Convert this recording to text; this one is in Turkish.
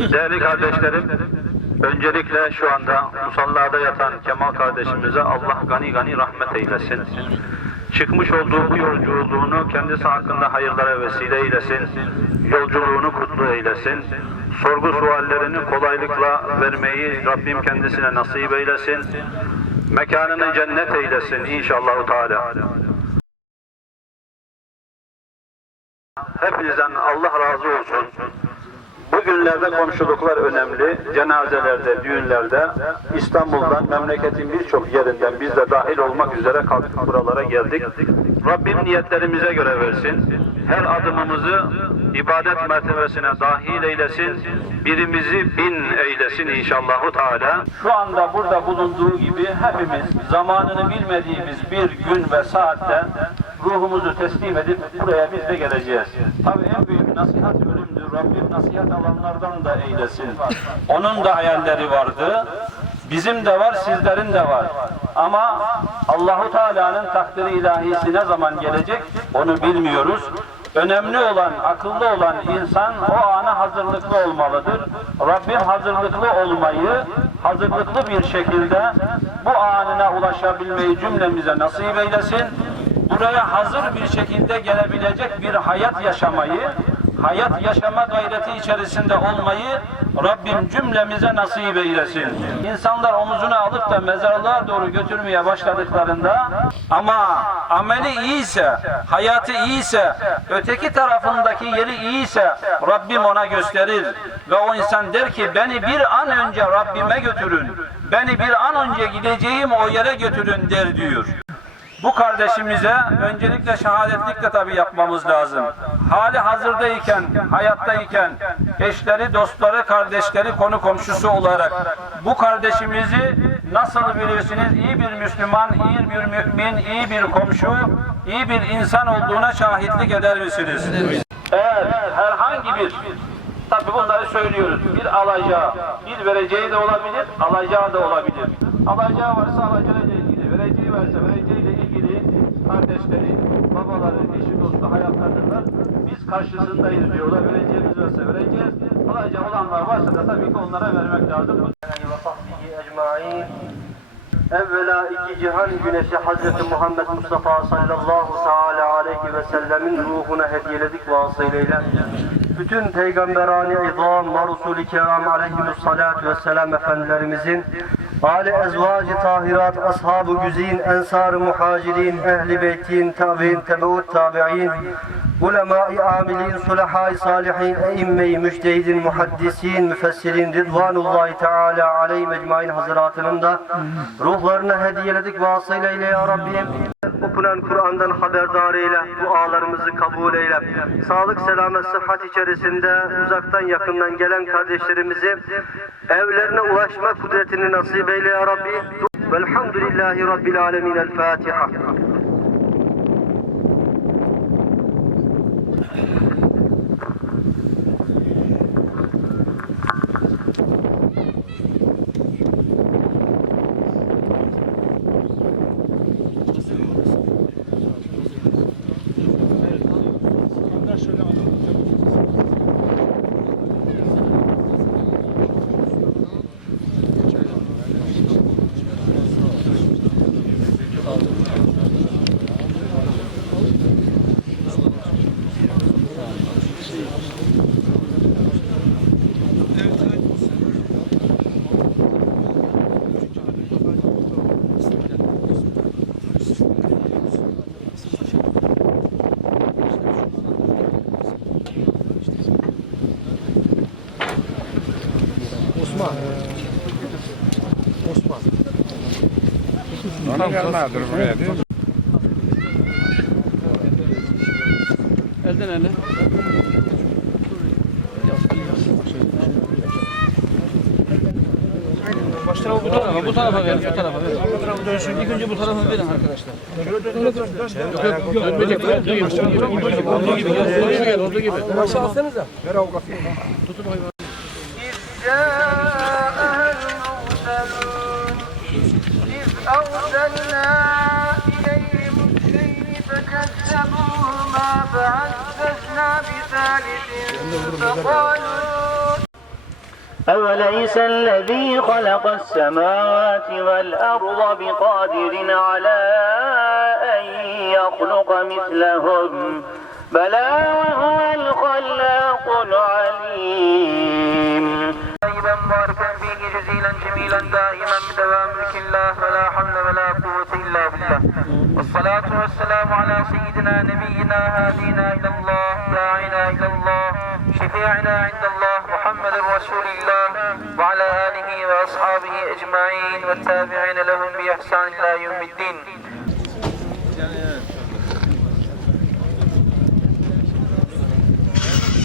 Değerli kardeşlerim, öncelikle şu anda musallada yatan Kemal kardeşimize Allah gani gani rahmet eylesin. Çıkmış olduğu bu yolculuğunu kendisi hakkında hayırlara vesile eylesin. Yolculuğunu kutlu eylesin. Sorgu suallerini kolaylıkla vermeyi Rabbim kendisine nasip eylesin. Mekanını cennet eylesin inşallah Teala. Hepinizden Allah razı olsun. Bugünlerde komşuluklar önemli. Cenazelerde, düğünlerde İstanbul'dan, memleketin birçok yerinden biz de dahil olmak üzere kalktık buralara geldik. Rabbim niyetlerimize göre versin. Her adımımızı ibadet mertebesine dahil eylesin. Birimizi bin eylesin inşallahu Teala. Şu anda burada bulunduğu gibi hepimiz zamanını bilmediğimiz bir gün ve saatte ruhumuzu teslim edip buraya biz de geleceğiz. Tabii en büyük nasihat ölümdür. Rabbim nasihat alanlardan da eylesin. Onun da hayalleri vardı. Bizim de var, sizlerin de var. Ama Allahu Teala'nın takdiri ilahisi ne zaman gelecek onu bilmiyoruz. Önemli olan, akıllı olan insan o ana hazırlıklı olmalıdır. Rabbim hazırlıklı olmayı, hazırlıklı bir şekilde bu anına ulaşabilmeyi cümlemize nasip eylesin buraya hazır bir şekilde gelebilecek bir hayat yaşamayı, hayat yaşama gayreti içerisinde olmayı Rabbim cümlemize nasip eylesin. İnsanlar omuzuna alıp da mezarlığa doğru götürmeye başladıklarında ama ameli iyiyse, hayatı iyiyse, öteki tarafındaki yeri iyiyse Rabbim ona gösterir ve o insan der ki beni bir an önce Rabbime götürün, beni bir an önce gideceğim o yere götürün der diyor. Bu kardeşimize öncelikle şehadetlikle tabi yapmamız lazım. Hali hazırdayken, hayattayken eşleri, dostları, kardeşleri, konu komşusu olarak bu kardeşimizi nasıl bilirsiniz? İyi bir Müslüman, iyi bir mümin, iyi bir komşu, iyi bir insan olduğuna şahitlik eder misiniz? Eğer herhangi bir Tabi bunları söylüyoruz. Bir alacağı, bir vereceği de olabilir, alacağı da olabilir. Alacağı varsa alacağıyla ilgili, vereceği varsa vereceğiyle ilgili kardeşleri, babaları, eşi, dostu hayatlarında biz karşısındayız diyorlar. Vereceğimiz varsa vereceğiz. Alacağı olanlar varsa da tabii ki onlara vermek lazım. Evvela iki cihan güneşi Hazreti Muhammed Mustafa sallallahu teala aleyhi ve sellemin ruhuna hediyeledik vasılayla. Bütün peygamberani izam ve Resul-i Kiram aleyhimussalatu vesselam efendilerimizin Ali ezvacı tahirat, ashab-ı güzin, ensar-ı muhacirin, ehli beytin, tabi'in, tebeut tabi'in, ulema-i amilin, sulahai salihin, eimme-i müçtehidin, muhaddisin, müfessirin, ridvanullahi teala aleyhi mecmain hazıratının da ruhlarına hediyeledik vasıyla ile ya Rabbim. Okunan Kur'an'dan haberdar eyle, dualarımızı kabul eyle. Sağlık, selamet, sıhhat içerisinde uzaktan yakından gelen kardeşlerimizi evlerine ulaşma kudretini nasip eyle ya Rabbi. Velhamdülillahi Rabbil alemin. El Fatiha. Ona gelmedir buraya değil mi? Elden ele. Baş tarafı bu tarafa, bu tarafa verin, bu tarafa verin. Bu tarafa dönsün. İlk önce bu tarafa verin arkadaşlar. Yok yok, dönmeyecek. Olduğu gibi, olduğu gibi, olduğu gibi, olduğu gibi, olduğu gibi. Aşağı atsanıza. Tutun hayvanı. إذ أرسلنا إليهم فعززنا بثالث فقالوا أوليس الذي خلق السماوات والأرض بقادر على أن يخلق مثلهم؟ بلى وهو الخلاق العليم. جزيلا جميلا دائما بدوام ملك الله ولا حول ولا قوة إلا بالله. والصلاة والسلام على سيدنا نبينا هادينا إلى الله داعنا إلى الله شفيعنا عند الله محمد رسول الله وعلى آله وأصحابه أجمعين والتابعين لهم بإحسان إلى يوم الدين.